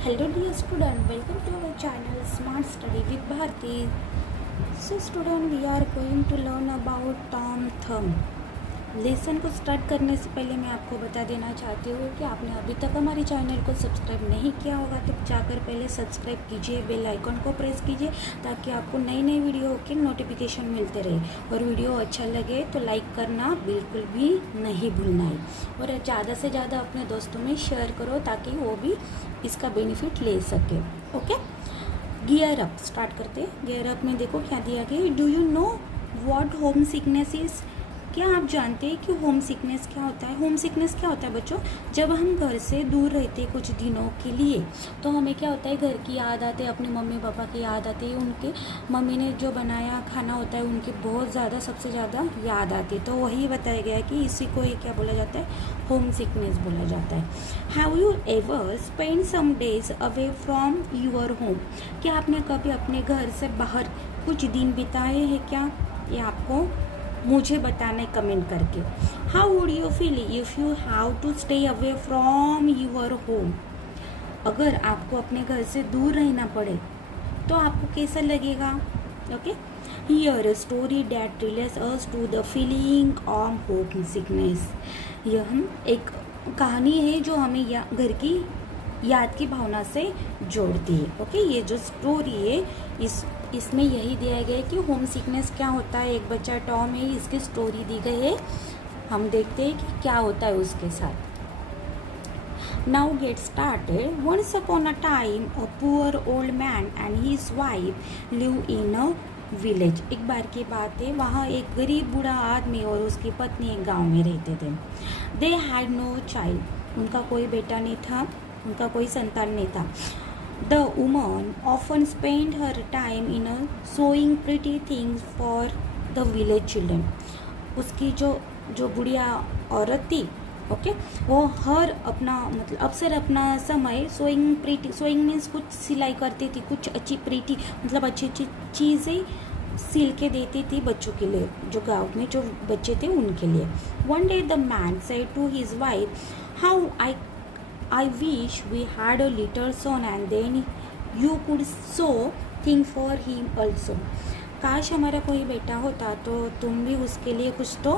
Hello dear student, welcome to our channel Smart Study with Bharti. So student, we are going to learn about term thumb. Lesson को start करने से पहले मैं आपको बता देना चाहती हूँ कि आपने अभी तक हमारे चैनल को सब्सक्राइब नहीं किया होगा तो जाकर पहले सब्सक्राइब कीजिए, बेल आइकन को प्रेस कीजिए ताकि आपको नई नई वीडियो के नोटिफिकेशन मिलते रहे। और वीडियो अच्छा लगे तो लाइक करना बिल्कुल भी नहीं भूलना है और ज़्यादा से ज़्यादा अपने दोस्तों में शेयर करो ताकि वो भी इसका बेनिफिट ले सके। ओके, गियर अप स्टार्ट करते हैं। गियर अप में देखो क्या दिया गया। Do you know what home sickness is? क्या आप जानते हैं कि होम सिकनेस क्या होता है? होम सिकनेस क्या होता है बच्चों? जब हम घर से दूर रहते हैं कुछ दिनों के लिए तो हमें क्या होता है, घर की याद आती है, अपने मम्मी पापा की याद आती है, उनके मम्मी ने जो बनाया खाना होता है उनकी बहुत ज़्यादा सबसे ज़्यादा याद आती है। तो वही बताया गया है कि इसी को ये क्या बोला जाता है, होम सिकनेस बोला जाता है। Have you ever spend some days away from your home? क्या आपने कभी अपने घर से बाहर कुछ दिन बिताए हैं क्या? ये आपको मुझे बताना है कमेंट करके। How would you feel if you have to stay away from your home? अगर आपको अपने घर से दूर रहना पड़े तो आपको कैसा लगेगा? Okay, here a story that relates us to the feeling of home sickness. यह हम एक कहानी है जो हमें घर की याद की भावना से जोड़ती है। ओके, ये जो स्टोरी है इसमें यही दिया गया है कि होम सिकनेस क्या होता है। एक बच्चा टॉम है, इसकी स्टोरी दी गई है, हम देखते हैं कि क्या होता है उसके साथ। Now get started. Once upon a time a poor old man and his wife live in a village. एक बार की बात है, वहाँ एक गरीब बूढ़ा आदमी और उसकी पत्नी एक गांव में रहते थे। They had no child. उनका कोई बेटा नहीं था, उनका कोई संतान नहीं था। The woman often spent her time in sewing pretty things for the village children. उसकी जो बुढ़िया औरत थी, ओके, वो हर अपना मतलब अक्सर अपना समय सोइंग मीन्स कुछ सिलाई करती थी, कुछ अच्छी प्रीटी मतलब अच्छी अच्छी चीज़ें सिल के देती थी बच्चों के लिए, जो गाँव में जो बच्चे थे उनके लिए। One day the man said to his wife, how I wish we had a little son and then you could sew things for him also. काश हमारा कोई बेटा होता तो तुम भी उसके लिए कुछ तो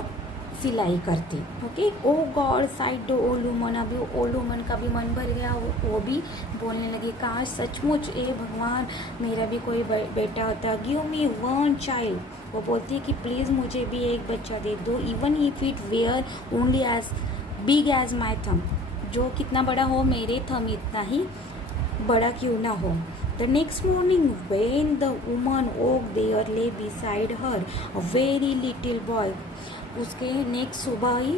सिलाई करती। Okay, oh god sighed the old woman. अभी ओल्ड वुमन का भी मन भर गया, वो भी बोलने लगी, काश सचमुच ए भगवान मेरा भी कोई बेटा होता। Give me one child. वो बोलती है कि प्लीज़ मुझे भी एक बच्चा दे दो, even if it were only as big as my thumb. जो कितना बड़ा हो, मेरे थम इतना ही बड़ा क्यों ना हो। The next morning when the woman woke there lay beside her a very little boy. उसके नेक्स्ट सुबह ही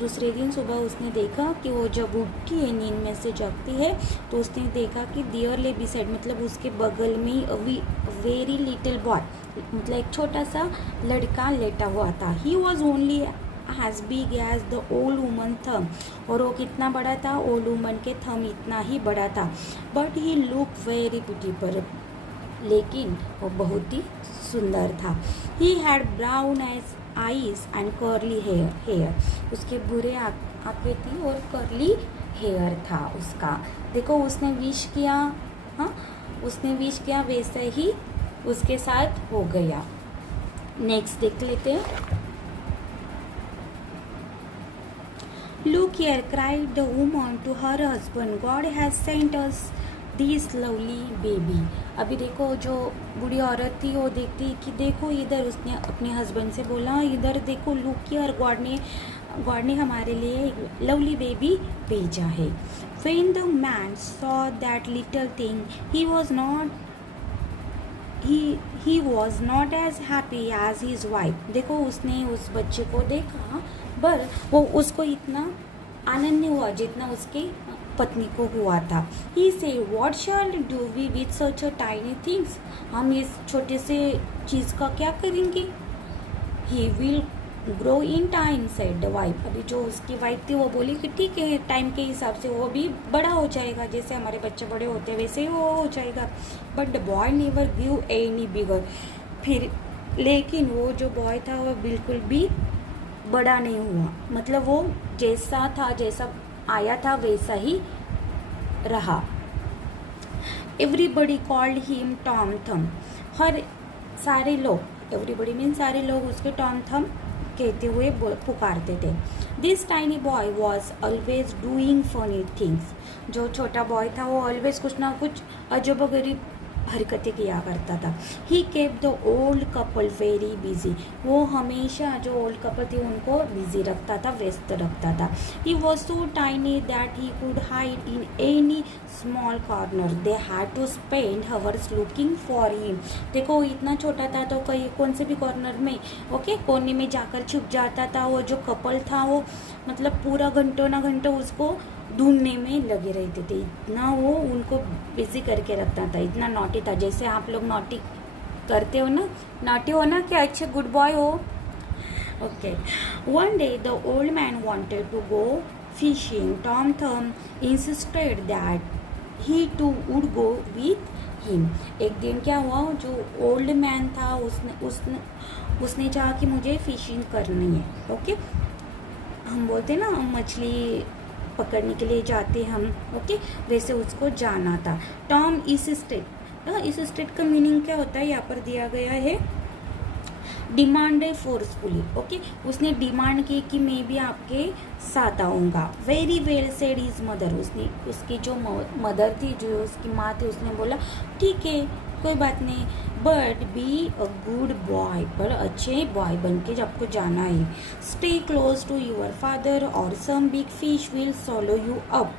दूसरे दिन सुबह उसने देखा कि वो जब उठती है, नींद में से जगती है, तो उसने देखा कि देयर ले बिसाइड मतलब उसके बगल में ही वेरी लिटिल बॉय मतलब एक छोटा सा लड़का लेटा हुआ था। He was only as big as the old woman thumb। और वो कितना बड़ा था, ओल्ड वुमन के थम इतना ही बड़ा था। But he look very beautiful, लेकिन वो बहुत ही सुंदर था। He had brown eyes and curly hair. उसके भूरे आंखें थी और कर्ली हेयर था उसका। देखो उसने विश किया, हाँ उसने विश किया, वैसे ही उसके साथ हो गया। नेक्स्ट देख लेते हैं। Look here, cried the woman to her husband, God has sent us this lovely baby। अभी देखो जो बूढ़ी औरत थी वो देखती कि देखो इधर, उसने अपने हस्बैंड से बोला इधर देखो, लुक हियर, गॉड ने हमारे लिए लवली बेबी भेजा है। When the man saw that little thing, he was not as happy as his wife। देखो उसने उस बच्चे को देखा पर वो उसको इतना आनंद नहीं हुआ जितना उसकी पत्नी को हुआ था। He said what shall do we with such a tiny things? हम इस छोटे से चीज़ का क्या करेंगे? He will grow in time said the wife. अभी जो उसकी वाइफ थी वो बोली कि ठीक है, टाइम के हिसाब से वो भी बड़ा हो जाएगा, जैसे हमारे बच्चे बड़े होते हैं वैसे ही वो हो जाएगा। But the boy never give any bigger. फिर लेकिन वो जो बॉय था वो बिल्कुल भी बड़ा नहीं हुआ, मतलब वो जैसा था, जैसा आया था वैसा ही रहा। एवरीबडी कॉल्ड हिम टॉम थम। हर सारे लोग, एवरीबडी मीन सारे लोग उसके टॉम थम कहते हुए पुकारते थे। This tiny boy was always doing funny things. जो छोटा बॉय था वो ऑलवेज कुछ ना कुछ अजब-ओ-गरीब हरकतें किया करता था। He kept the old couple very busy. वो हमेशा जो ओल्ड कपल थी उनको बिजी रखता था, व्यस्त रखता था। He was so tiny that he could hide in any small corner. They had to spend hours looking for him. देखो इतना छोटा था तो कहीं कौन से भी कॉर्नर में कोने में जाकर छुप जाता था। वो जो कपल था वो मतलब पूरा घंटों ना घंटों उसको ढूंढने में लगे रहते थे। इतना वो उनको बिजी करके रखता था, इतना नॉटी था। जैसे आप लोग नॉटी करते हो ना, नॉटी हो ना, क्या अच्छे गुड बॉय हो। Okay, one day the old man wanted to go fishing. Tom Thumb insisted that he too would go with him. एक दिन क्या हुआ, जो ओल्ड मैन था उसने चाहा कि मुझे फिशिंग करनी है। ओके, हम बोलते ना मछली पकड़ने के लिए जाते हम, ओके, वैसे उसको जाना था। टॉम इस स्टेट का मीनिंग क्या होता है यहाँ पर दिया गया है, डिमांडेड फोर्सफुली। ओके, उसने डिमांड की कि मैं भी आपके साथ आऊँगा। Very well said his mother. उसकी जो मदर थी, जो उसकी माँ थी, उसने बोला ठीक है कोई बात नहीं, but be a good boy, पर अच्छे बॉय बन के आपको जाना है। Stay close to your father और some big fish will swallow you up.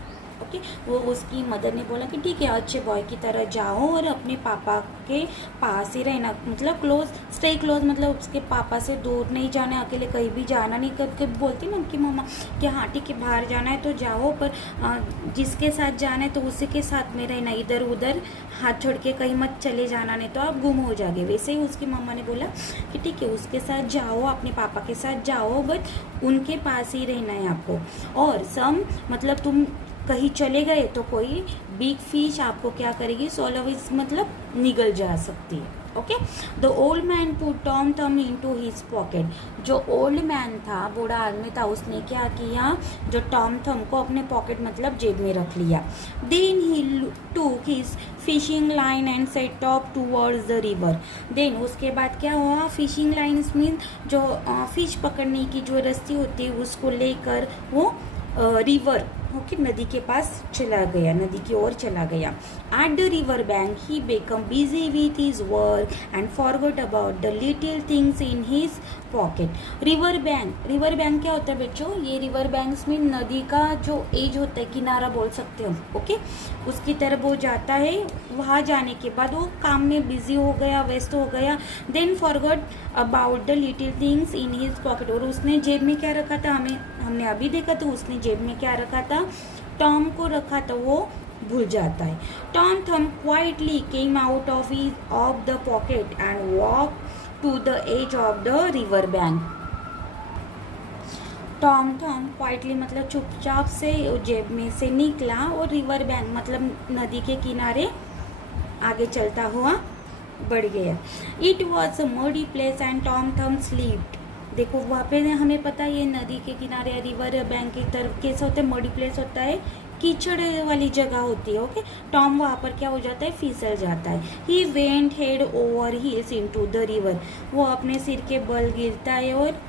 Okay, वो उसकी मदर ने बोला कि ठीक है अच्छे बॉय की तरह जाओ और अपने पापा के पास ही रहना, मतलब क्लोज, स्टे क्लोज मतलब उसके पापा से दूर नहीं जाना, अकेले कहीं भी जाना नहीं। कभी कभी बोलती ना कि मम्मा कि हाँ ठीक है बाहर जाना है तो जाओ, पर जिसके साथ जाना है तो उसी के साथ में रहना, इधर उधर हाथ छोड़ के कहीं मत चले जाना, नहीं तो आप गुम हो जाओगे। वैसे ही उसकी मम्मा ने बोला कि ठीक है उसके साथ जाओ, अपने पापा के साथ जाओ, बट उनके पास ही रहना है आपको। और सम मतलब तुम कहीं चले गए तो कोई बिग फिश आपको क्या करेगी, सोलोविस मतलब निगल जा सकती है। Okay, the old man put Tom थम इनटू हिज पॉकेट। जो ओल्ड मैन था, बूढ़ा आदमी था, उसने क्या किया, जो टॉम थम को अपने पॉकेट मतलब जेब में रख लिया। Then he took his fishing line and set off towards the river. Then उसके बाद क्या हुआ, फिशिंग लाइन्स मीन जो फिश पकड़ने की जो रस्सी होती है उसको लेकर वो रिवर, ओके, नदी के पास चला गया, नदी की ओर चला गया। At the river bank he become busy with his work and forgot about the little things in his pocket. River bank क्या होता है बच्चों, ये रिवर बैंक्स में नदी का जो एज होता है, किनारा बोल सकते हो, ओके, उसकी तरफ वो जाता है। वहाँ जाने के बाद वो काम में बिजी हो गया, व्यस्त हो गया। Then forgot about the little things in his pocket. और उसने जेब में क्या रखा था, हमने अभी देखा तो उसने जेब में क्या रखा था, टॉम को रखा था, वो भूल जाता है। Tom Thumb quietly came out of the pocket and walk to the edge of the river bank. Tom Thumb quietly मतलब चुपचाप से जेब में से निकला और रिवर बैंक मतलब नदी के किनारे आगे चलता हुआ बढ़ गया। It was a muddy place and Tom थम स्लीप्ड। देखो वहाँ पे हमें पता है ये नदी के किनारे रिवर बैंक की तरफ कैसा होता है, मडी प्लेस होता है, कीचड़ वाली जगह होती है। ओके, टॉम वहाँ पर क्या हो जाता है, फिसल जाता है। He went head over heels into the river. वो अपने सिर के बल गिरता है और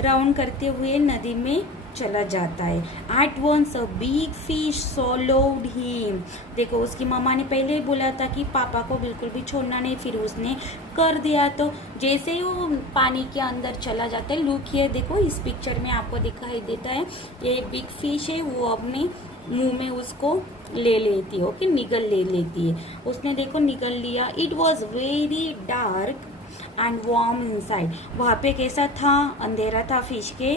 राउंड करते हुए नदी में चला जाता है। At once a big fish swallowed him. देखो उसकी मम्मा ने पहले ही बोला था कि पापा को बिल्कुल भी छोड़ना नहीं, फिर उसने कर दिया। तो जैसे ही वो पानी के अंदर चला जाता है, लुक ये देखो इस पिक्चर में आपको दिखाई देता है, ये बिग फिश है, वो अपने मुंह में उसको ले लेती है, ओके, निगल ले लेती है। उसने देखो निगल लिया। It was very dark and warm inside. वहाँ पे कैसा था, अंधेरा था, फिश के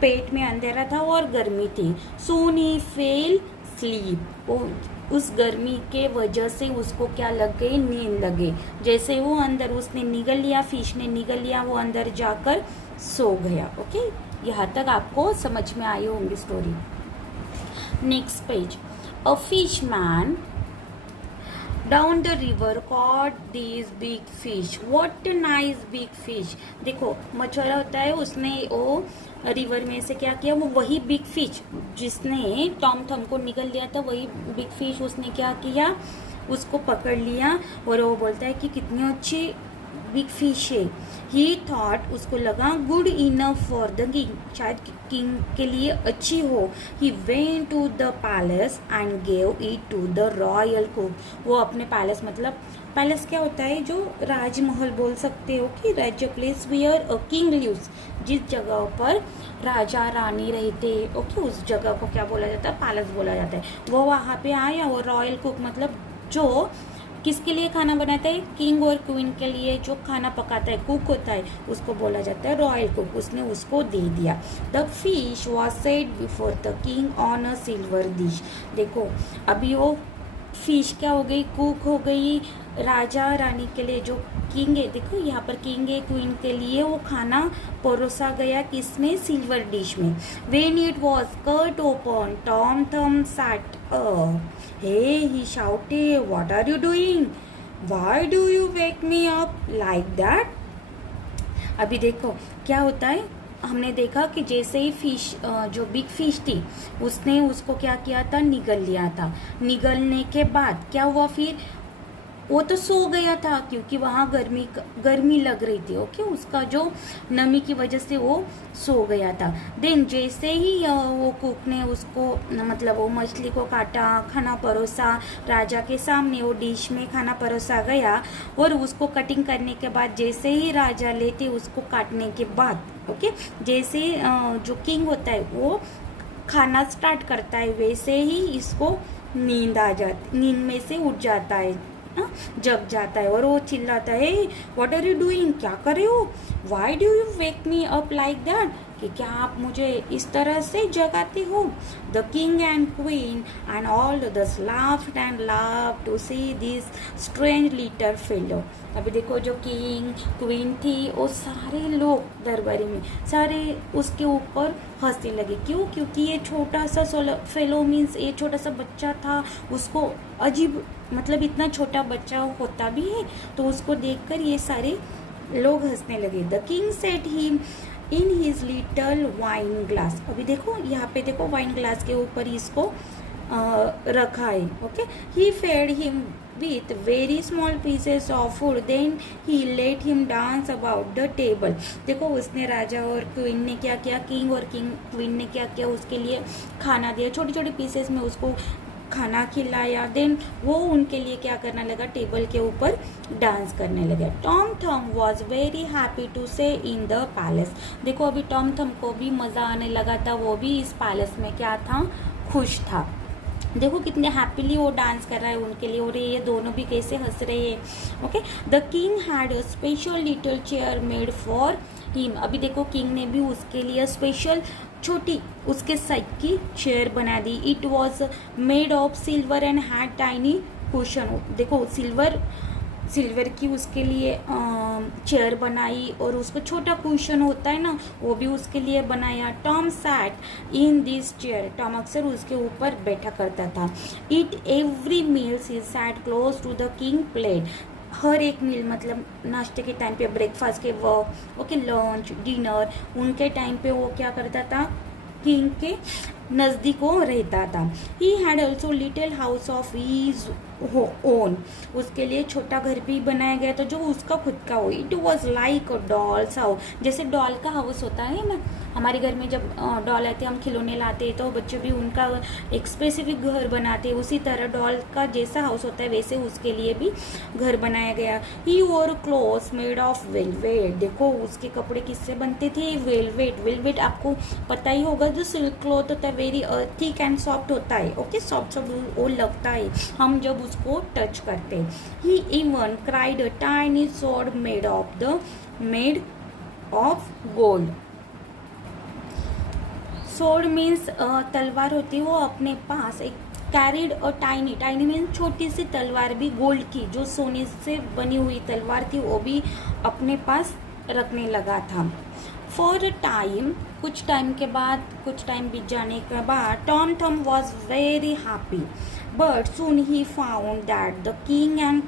पेट में अंधेरा था और गर्मी थी। सून ही फेल स्लीप। उस गर्मी के वजह से उसको क्या लग गई, नींद लगे। जैसे वो अंदर उसने निगल लिया, फिश ने निगल लिया, वो अंदर जाकर सो गया। ओके, यहाँ तक आपको समझ में आई होंगी story. Next page, a fish man down the river caught this big fish. What nice big fish. देखो मछुआरा होता है, उसने वो रिवर में से क्या किया, वो वही बिग फिश जिसने टॉम थम को निगल लिया था, वही बिग फिश उसने क्या किया, उसको पकड़ लिया और वो बोलता है कि कितनी अच्छी बिग फिश है। ही थॉट, उसको लगा good enough for the king, शायद किंग के लिए अच्छी हो। He went to the palace and gave it to the royal cook. वो अपने पैलेस, मतलब पैलेस क्या होता है, जो राजमहल बोल सकते हो कि राज्य, place where a king lives, जिस जगह पर राजा रानी रहते, ओके, उस जगह को क्या बोला जाता है, पैलेस बोला जाता है। वो वहाँ पे आया, वो रॉयल कुक मतलब जो किसके लिए खाना बनाता है, किंग और क्वीन के लिए जो खाना पकाता है, कुक होता है, उसको बोला जाता है रॉयल कुक। उसने उसको दे दिया। The fish was set before the king on a silver dish. देखो अभी वो फिश क्या हो गई, कुक हो गई राजा रानी के लिए, जो किंग है, देखो यहाँ पर किंग है, क्वीन के लिए वो खाना परोसा गया किसमें, सिल्वर डिश में। When it was cut open Tom Thumb sat up. Hey, he shouted, what are you doing, why do you wake me up like that. अभी देखो क्या होता है, हमने देखा कि जैसे ही फिश, जो बिग फिश थी, उसने उसको क्या किया था, निगल लिया था। निगलने के बाद क्या हुआ, फिर वो तो सो गया था क्योंकि वहाँ गर्मी लग रही थी, ओके, उसका जो नमी की वजह से वो सो गया था। देन जैसे ही वो कुक ने उसको, मतलब वो मछली को काटा, खाना परोसा राजा के सामने, वो डिश में खाना परोसा गया और उसको कटिंग करने के बाद जैसे ही राजा लेते उसको काटने के बाद, ओके, जैसे जो किंग होता है वो खाना स्टार्ट करता है, वैसे ही इसको नींद आ जाती, नींद में से उठ जाता है, जग जाता है और वो चिल्लाता है, व्हाट आर यू डूइंग, क्या कर रहे हो, why do you wake me up like that, कि क्या आप मुझे इस तरह से जगाते हो। The king and queen and all others laughed and laughed to see this strange little fellow। अभी देखो जो किंग क्वीन थी, वो सारे लोग दरबारी में सारे उसके ऊपर हंसने लगे। क्यों, क्योंकि ये छोटा सा फेलो मीन्स ये छोटा सा बच्चा था, उसको अजीब, मतलब इतना छोटा बच्चा होता भी है तो उसको देखकर ये सारे लोग हंसने लगे। The king said him in his little wine glass. अभी देखो यहाँ पे देखो वाइन ग्लास के ऊपर इसको रखा है, okay. He fed him with very small pieces of food, then he let him dance about the table। देखो उसने राजा और क्वीन ने क्या किया, किंग और क्वीन ने क्या किया, उसके लिए खाना दिया, छोटे छोटे पीसेस में उसको खाना खिलाया। देन वो उनके लिए क्या करने लगा, टेबल के ऊपर डांस करने लगा। टॉम थम वॉज वेरी हैप्पी टू से इन द पैलेस। देखो अभी टॉम थम को भी मज़ा आने लगा था, वो भी इस पैलेस में क्या था, खुश था। देखो कितने हैप्पीली वो डांस कर रहा है उनके लिए, और ये दोनों भी कैसे हंस रहे हैं, okay. The king had a special little chair made for him. अभी देखो किंग ने भी उसके लिए स्पेशल छोटी उसके साइज की चेयर बना दी। It was made of silver and had tiny cushion. देखो सिल्वर की उसके लिए चेयर बनाई और उसको छोटा कुशन होता है ना, वो भी उसके लिए बनाया। Tom sat in this chair. Tom अक्सर उसके ऊपर बैठा करता था। It every meals he sat close to the king plate. हर एक मील मतलब नाश्ते के टाइम पे, ब्रेकफास्ट के वक्त, ओके, लंच डिनर, उनके टाइम पे वो क्या करता था, किंग के नज़दीक वो रहता था। He had also little house of his own. उसके लिए छोटा घर भी बनाया गया था जो उसका खुद का हो। It was like a dolls house. जैसे डॉल का हाउस होता है ना, हमारे घर में जब डॉल आते हम खिलौने लाते तो बच्चे भी उनका एक स्पेसिफिक घर बनाते, उसी तरह डॉल का जैसा हाउस होता है वैसे उसके लिए भी घर बनाया गया। ही वोर क्लोथ्स मेड ऑफ वेलवेट। देखो उसके कपड़े किससे बनते थे, वेलवेट। वेलवेट आपको पता ही होगा, जो सिल्क क्लॉथ होता है, वेरी थिक एंड सॉफ्ट होता है, ओके, सॉफ्ट सॉफ्ट वो लगता है हम जब उसको टच करते। ही even cried a tiny sword made of gold. Sword means तलवार होती है, वो अपने पास एक कैरिड और टाइनी मीन्स छोटी सी तलवार भी गोल्ड की, जो सोने से बनी हुई तलवार थी, वो भी अपने पास रखने लगा था। फॉर अ टाइम, कुछ टाइम बीत जाने के बाद, Tom was very happy, but soon he found that the king and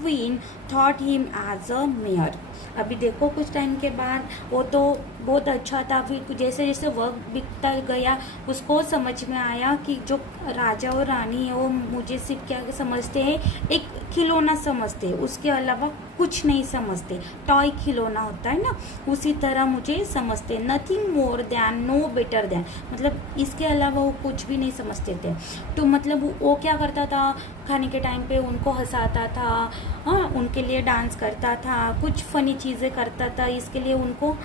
queen thought him as a mayor. अभी देखो कुछ टाइम के बाद वो तो बहुत अच्छा था, फिर जैसे जैसे वक्त बीतता गया उसको समझ में आया कि जो राजा और रानी है वो मुझे सिर्फ क्या समझते हैं, एक खिलौना समझते हैं, उसके अलावा कुछ नहीं समझते। टॉय खिलौना होता है ना, उसी तरह मुझे समझते, nothing more than no better than, मतलब इसके अलावा वो कुछ भी नहीं समझते थे। तो मतलब वो क्या करता था, खाने के टाइम पे उनको हंसाता था, हाँ उनके लिए डांस करता था, कुछ फनी चीज़ें करता था, इसके लिए उनको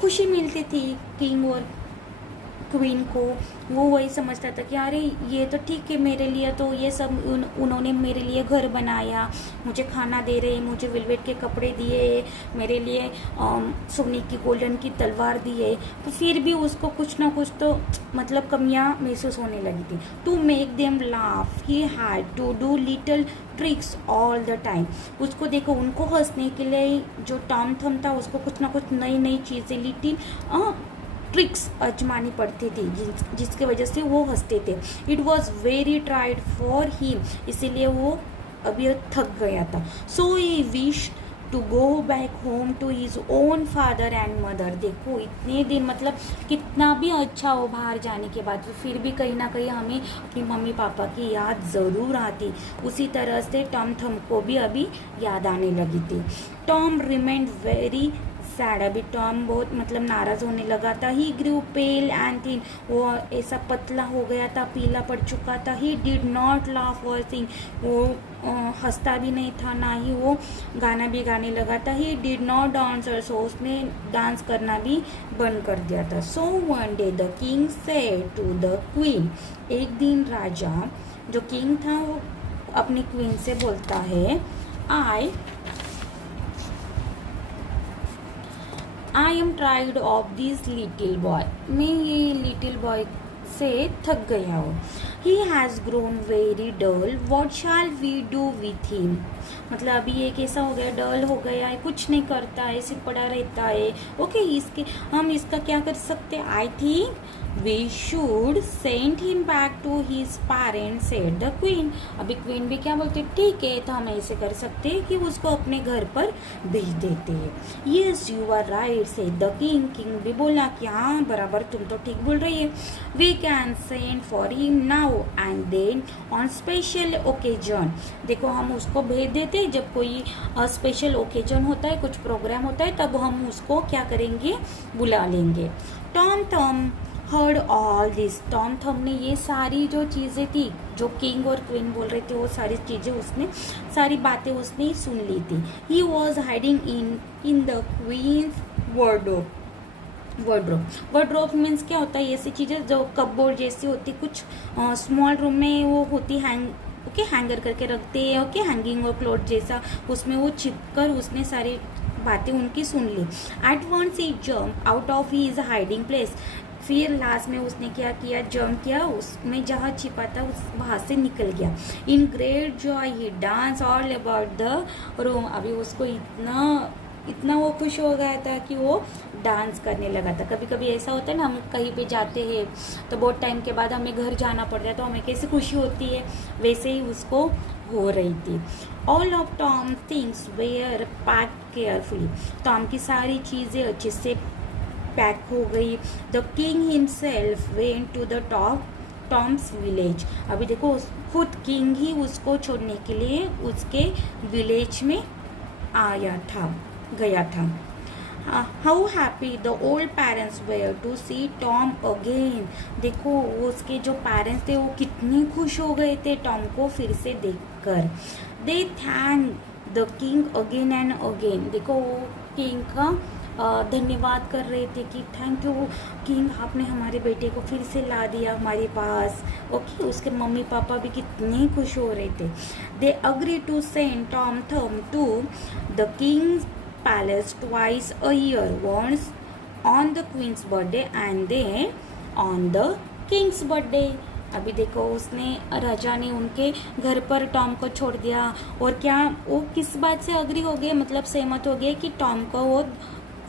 खुशी मिलती थी। किंग और क्वीन को वो वही समझता था कि अरे ये तो ठीक है, मेरे लिए तो ये सब उन्होंने मेरे लिए घर बनाया, मुझे खाना दे रहे, मुझे वेलवेट के कपड़े दिए, मेरे लिए सोने की गोल्डन की तलवार दिए, तो फिर भी उसको कुछ ना कुछ तो मतलब कमियां महसूस होने लगी थी। To make them laugh he had to do little tricks all the time. उसको देखो, उनको हंसने के लिए जो टॉम थम था उसको कुछ ना कुछ नई नई चीज़ें, लिटिल ट्रिक्स आजमानी पड़ती थी जिसके वजह से वो हंसते थे। It was very tried for him, इसीलिए वो अभी थक गया था। So he wish to go back home to his own father and mother. देखो इतने दिन, मतलब कितना भी अच्छा हो बाहर जाने के बाद फिर भी कहीं ना कहीं हमें अपनी मम्मी पापा की याद ज़रूर आती। उसी तरह से टॉम थम को भी अभी याद आने लगी थी। Tom remained very sad. अभी टॉम बहुत मतलब नाराज़ होने लगा था। ही ग्रू पेल एंड थिन, वो ऐसा पतला हो गया था, पीला पड़ चुका था। ही डिड नॉट लाफ और सिंग, वो हंसता भी नहीं था, ना ही वो गाना भी गाने लगा था। ही डिड नॉट डांस और सो, उसने डांस करना भी बंद कर दिया था। So one day the king said to the queen, एक दिन राजा जो किंग था वो अपनी क्वीन से बोलता है, I am tired of this little boy, मैं ये लिटिल बॉय से थक गया हूँ। He has grown very dull, what shall we do with him. मतलब अभी ये कैसा हो गया, डल हो गया है, कुछ नहीं करता है, सिर्फ पड़ा रहता है। ओके हम इसका क्या कर सकते हैं, I think we should send him back to his parents, said the queen. अभी क्वीन भी क्या बोलते, ठीक है तो हम ऐसे कर सकते हैं कि उसको अपने घर पर भेज देते हैं। Yes you are right, said the king. King भी बोला कि हाँ बराबर, तुम तो ठीक बोल रही है। We can send for him now and then on special occasion. देखो हम उसको भेज देते हैं, जब कोई स्पेशल ओकेजन होता है, कुछ प्रोग्राम होता है, तब हम उसको क्या करेंगे, बुला लेंगे। टॉम थम हर्ड ऑल दिस, टॉम थम ने ये सारी जो चीज़ें थी जो किंग और क्वीन बोल रहे थे वो सारी चीज़ें उसने, सारी बातें उसने सुन ली थी। He was hiding in the queen's wardrobe means क्या होता है, ऐसी चीज़ें जो कपबोर्ड जैसी होती, कुछ स्मॉल रूम में वो होती, हैंगर करके रखते हैं, ओके हैंगिंग और क्लोथ जैसा, उसमें वो छिपकर उसने सारी बातें उनकी सुन ली। At once he jump out of his hiding place, फिर लास्ट में उसने क्या किया, जंप किया, उसमें जहाँ छिपा था उस वहाँ से निकल गया। In great joy he dance all about the room. अभी उसको इतना वो खुश हो गया था कि वो डांस करने लगा था। कभी कभी ऐसा होता है ना, हम कहीं पे जाते हैं तो बहुत टाइम के बाद हमें घर जाना पड़ता है, तो हमें कैसी खुशी होती है, वैसे ही उसको हो रही थी। All of Tom things were packed carefully, Tom की सारी चीज़ें अच्छे से पैक हो गई। The king himself went to the Tom's village. अभी देखो खुद किंग ही उसको छोड़ने के लिए उसके विलेज में गया था। How happy the old parents were to see Tom again. देखो उसके जो पेरेंट्स थे वो कितने खुश हो गए थे टॉम को फिर से देखकर। They thank the king again and again. देखो वो किंग का धन्यवाद कर रहे थे कि थैंक यू किंग, आपने हमारे बेटे को फिर से ला दिया हमारे पास। ओके उसके मम्मी पापा भी कितने खुश हो रहे थे। They agree to send Tom Thumb to the king's palace twice a year, once on the queen's birthday and then on the king's birthday. अभी देखो उसने, राजा ने उनके घर पर टॉम को छोड़ दिया, और क्या वो किस बात से अग्री हो गए, मतलब सहमत हो गए कि टॉम को वो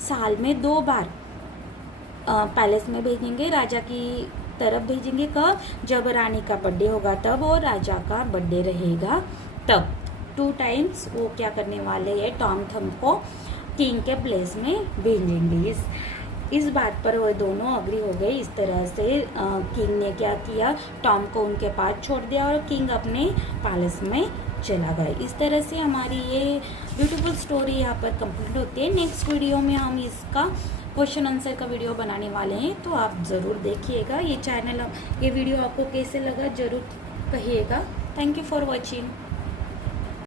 साल में 2 बार पैलेस में भेजेंगे, राजा की तरफ भेजेंगे। कब, जब रानी का बर्थडे होगा तब, और राजा का बर्थडे रहेगा तब। 2 टाइम्स वो क्या करने वाले हैं, टॉम थम को किंग के प्लेस में भेजेंगे। इस बात पर वो दोनों अग्री हो गए। इस तरह से किंग ने क्या किया, टॉम को उनके पास छोड़ दिया और किंग अपने पैलेस में चला गया। इस तरह से हमारी ये ब्यूटीफुल स्टोरी यहाँ पर कंप्लीट होती है। नेक्स्ट वीडियो में हम इसका क्वेश्चन आंसर का वीडियो बनाने वाले हैं, तो आप ज़रूर देखिएगा। ये वीडियो आपको कैसे लगा ज़रूर कहिएगा। Thank you for watching.